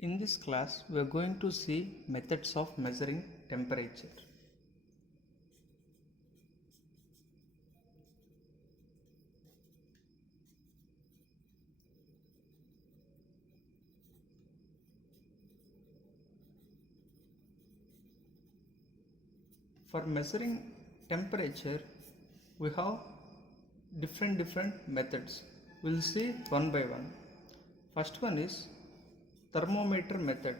In this class, we are going to see methods of measuring temperature. For measuring temperature, we have different methods. We'll see one by one. First one is thermometer method.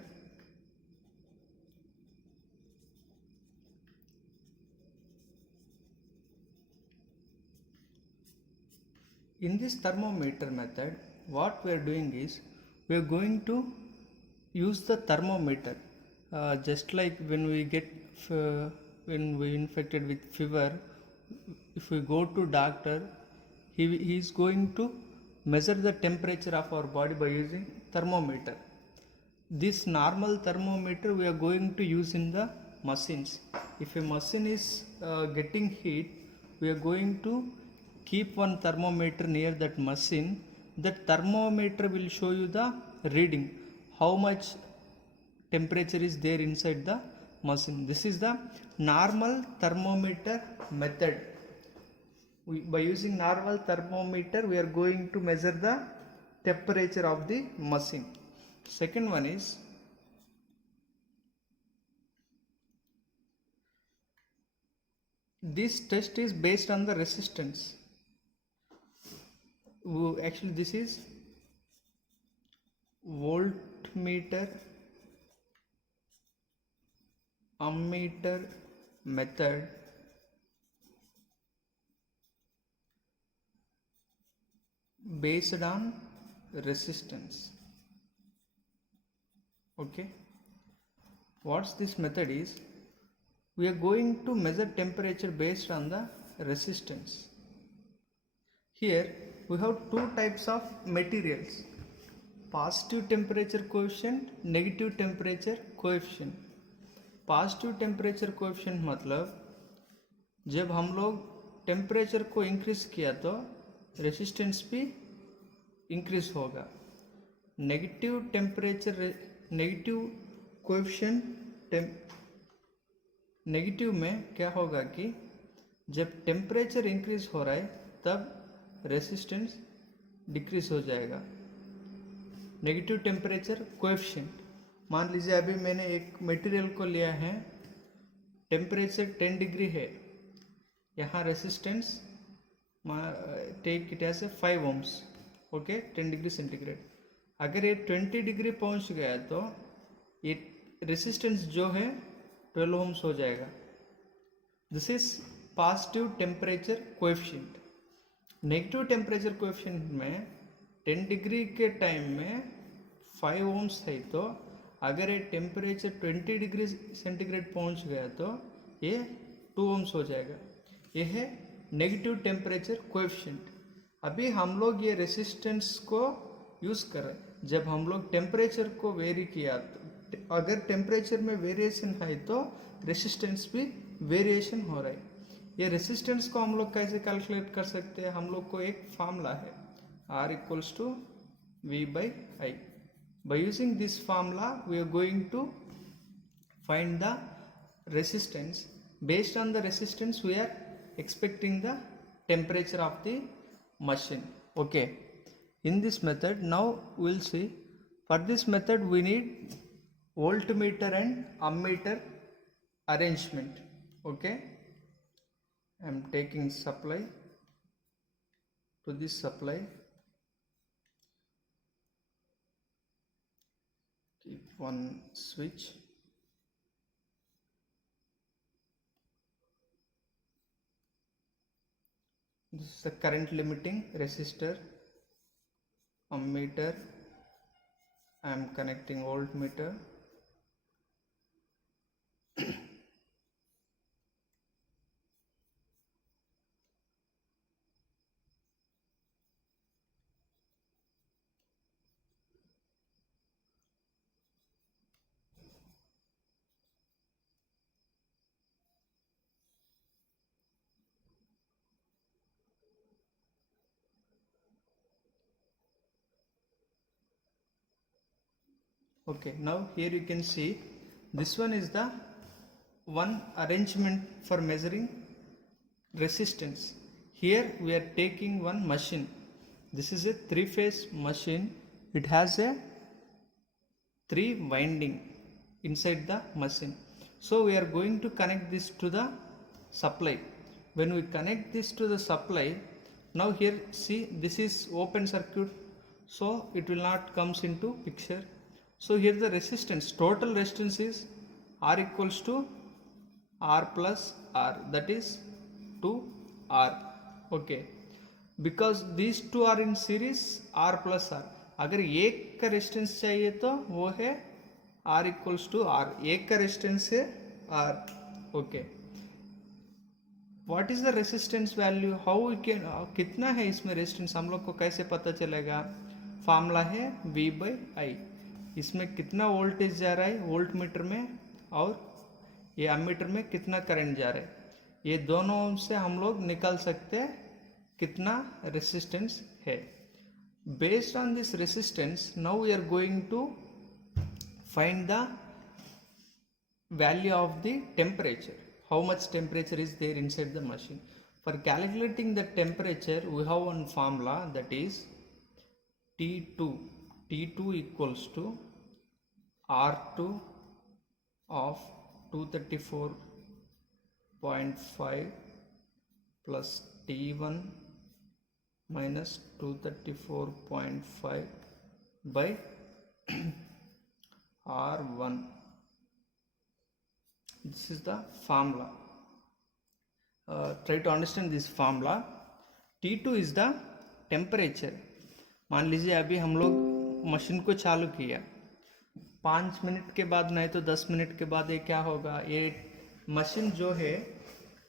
In this thermometer method, what we are doing is we are going to use the thermometer, just like when we get when we infected with fever. If we go to doctor, he is going to measure the temperature of our body by using thermometer. This normal thermometer we are going to use in the machines. If a machine is getting heat, we are going to keep one thermometer near that machine. That thermometer will show you the reading, how much temperature is there inside the machine. This is the normal thermometer method. By using normal thermometer, we are going to measure the temperature of the machine. Second one is this test is based on the resistance. Actually, this is voltmeter ammeter method based on resistance. Okay, what's this method is, we are going to measure temperature based on the resistance. Here we have two types of materials: positive temperature coefficient, negative temperature coefficient. Positive temperature coefficient मतलब जब हम लोग temperature को increase किया तो resistance भी increase होगा. Negative temperature negative coefficient negative में क्या होगा कि जब टेम्परेचर इंक्रीज हो रहा है तब रेसिस्टेंस डिक्रीज हो जाएगा. नेगेटिव टेम्परेचर कोएफिशिएंट, मान लीजिए अभी मैंने एक मटेरियल को लिया है, टेम्परेचर 10 डिग्री है, यहाँ resistance take it as 5 ohms. Okay, 10 degree centigrade. अगर ये 20 डिग्री पहुँच गया तो ये रेसिस्टेंस जो है 12 ohms हो जाएगा. This is positive temperature coefficient. Negative temperature coefficient में 10 डिग्री के टाइम में 5 ohms है, तो अगर ये टेम्परेचर 20 डिग्री सेंटीग्रेड पहुंच गया तो ये 2 ohms हो जाएगा. ये है नेगेटिव टेम्परेचर कोएफिशिएंट. अभी हम लोग ये रेसिस्टेंस को यूज़ कर रहे हैं. जब हम लोग टेम्परेचर को वेरी किया तो अगर टेम्परेचर में वेरिएशन है तो रेसिस्टेंस भी वेरिएशन हो रहा है. ये रेसिस्टेंस को हम लोग कैसे कैलकुलेट कर सकते हैं? हम लोग को एक फार्मूला है, R equals to V/I. By using this formula, we are going to find the resistance. Based on the resistance, we are expecting the temperature of the machine. Okay, in this method, now we will see. For this method, we need voltmeter and ammeter arrangement. Okay, I am taking supply to this supply. Keep one switch. This is the current limiting resistor. Ammeter, I am connecting voltmeter. Okay, now here you can see this one is the one arrangement for measuring resistance. Here we are taking one machine. This is a three-phase machine. It has a three winding inside the machine. So we are going to connect this to the supply. When we connect this to the supply, now here see this is open circuit, so it will not comes into picture. So here the resistance, total resistance is R equals to R plus R, that is 2R. Okay, because these two are in series, R plus R. अगर एक का resistance चाहिए तो वो है R equals to R, एक का resistance है R. Okay, what is the resistance value, how we can, कितना है इसमें रेजिस्टेंस हम लोग को कैसे पता चलेगा? फार्मूला है V बाई आई. इसमें कितना वोल्टेज जा रहा है वोल्ट मीटर में और ये एमीटर में कितना करंट जा रहा है, ये दोनों से हम लोग निकाल सकते हैं कितना रेजिस्टेंस है. Based on this resistance, now we are going to find the value of the temperature, how much temperature is there inside the machine. For calculating the temperature, we have one formula, that is T2. T2 equals to R2 of 234.5 plus T1 minus 234.5 by R1. This is the formula. Try to understand this formula. T2 is the temperature. मान लीजिए अभी हम लोग machine को चालू किया, 5 minute के बाद नहीं तो 10 मिनट के बाद ये क्या होगा, ये मशीन जो है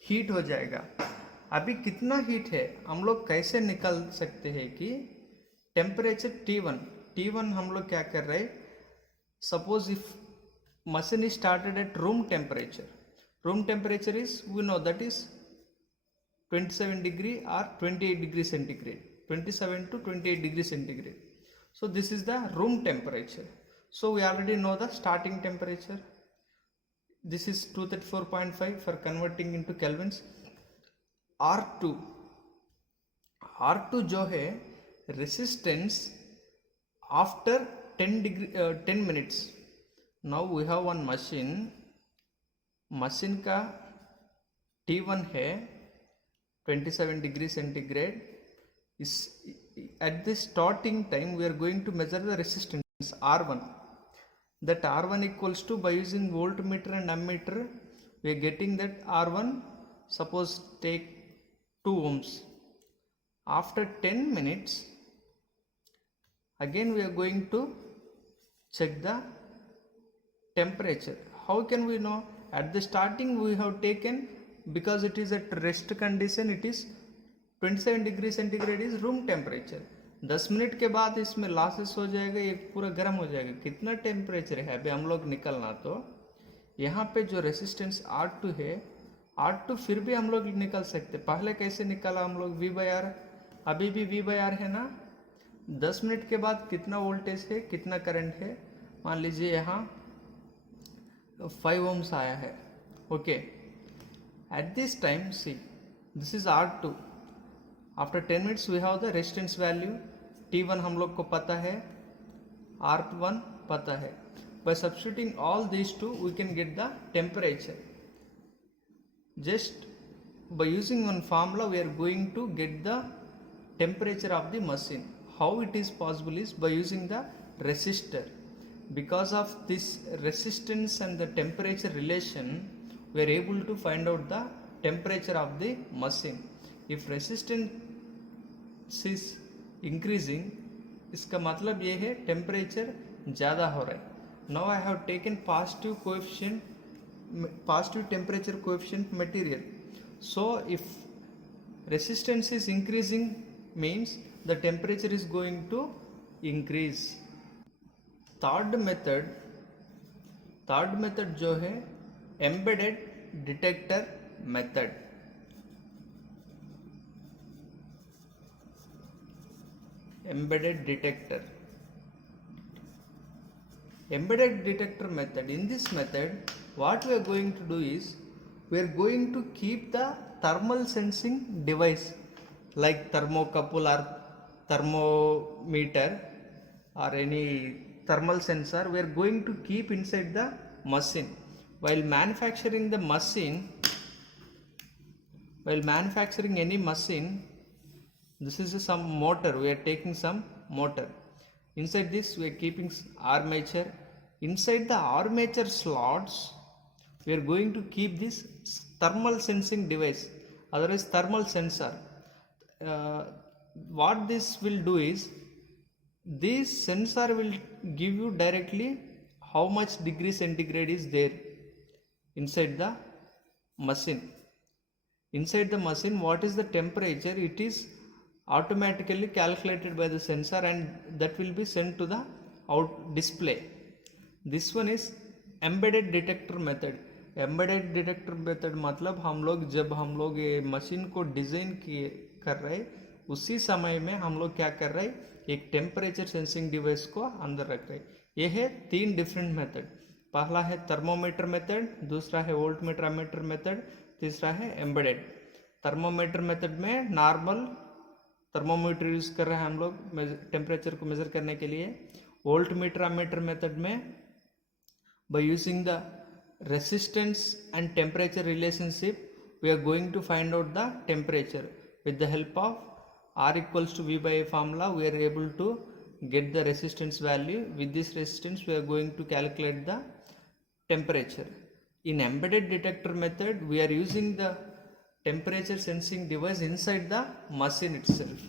हीट हो जाएगा. अभी कितना हीट है हम लोग कैसे निकाल सकते हैं कि टेम्परेचर T1 हम लोग क्या कर रहे हैं, suppose if machine is started at room temperature is we know that is 27 degree और 28 degree centigrade, 27 to 28 degree centigrade. So this is the room temperature. So we already know the starting temperature. This is 234.5 for converting into kelvins. R2 जो है resistance after 10 minutes. Now we have one machine का T1 है 27 degree centigrade. At the starting time we are going to measure the resistance R1. That R1 equals to, by using voltmeter and ammeter, we are getting that R1, suppose take 2 ohms. After 10 minutes again we are going to check the temperature. How can we know? At the starting we have taken, because it is at rest condition, it is 27 degree centigrade is room temperature. 10 minute के बाद इसमें losses हो जाएगा, ये पूरा गर्म हो जाएगा. कितना टेम्परेचर है अभी हम लोग निकलना, तो यहाँ पे जो रेसिस्टेंस R2 है, R2 फिर भी हम लोग निकल सकते. पहले कैसे निकाला हम लोग, V बाई आर, अभी भी V बाई आर है ना. 10 मिनट के बाद कितना वोल्टेज है, कितना करंट है, मान लीजिए यहाँ 5 ohms आया है. Okay, at this time see this is R2. After 10 minutes we have the resistance value. T1 हम लोग को पता है, R1 पता है. By substituting all these two we can get the temperature. Just by using one formula we are going to get the temperature of the machine. How it is possible is by using the resistor. Because of this resistance and the temperature relation, we are able to find out the temperature of the machine. If resistance is increasing, इसका मतलब ये है temperature ज़्यादा हो रहा है. Now I have taken positive temperature coefficient material. So if resistance is increasing means the temperature is going to increase. Third method जो है embedded detector method. Embedded detector embedded detector method. In this method, what we are going to do is we are going to keep the thermal sensing device like thermocouple or thermometer or any thermal sensor. We are going to keep inside the machine. While manufacturing any machine, this is some motor. We are taking some motor. Inside this we are keeping armature. Inside the armature slots we are going to keep this thermal sensing device, otherwise thermal sensor. What this will do is, this sensor will give you directly how much degree centigrade is there inside the machine. Inside the machine, what is the temperature, it is automatically calculated by the sensor and that will be sent to the out display. This one is embedded detector method. embedded detector method मतलब जब हम लोग ये machine को design कर रहे उसी समय में हम लोग क्या कर रहे हैं, एक टेम्परेचर सेंसिंग डिवाइस को अंदर रख रहे. ये है 3 डिफरेंट मेथड. पहला है थर्मोमीटर मेथड, दूसरा है वोल्टमीटर एमीटर मेथड, तीसरा है एम्बेडेड. थर्मोमीटर मेथड में नॉर्मल थर्मोमीटर यूज़ कर रहे हैं हम लोग टेम्परेचर को मेज़र करने के लिए. वोल्टमीटर एमीटर मेथड में by using the resistance and temperature relationship we are going to find out the temperature. With the help of R equals to V by A formula we are able to get the resistance value. With this resistance we are going to calculate the temperature. In embedded detector method we are using the temperature sensing device inside the machine itself.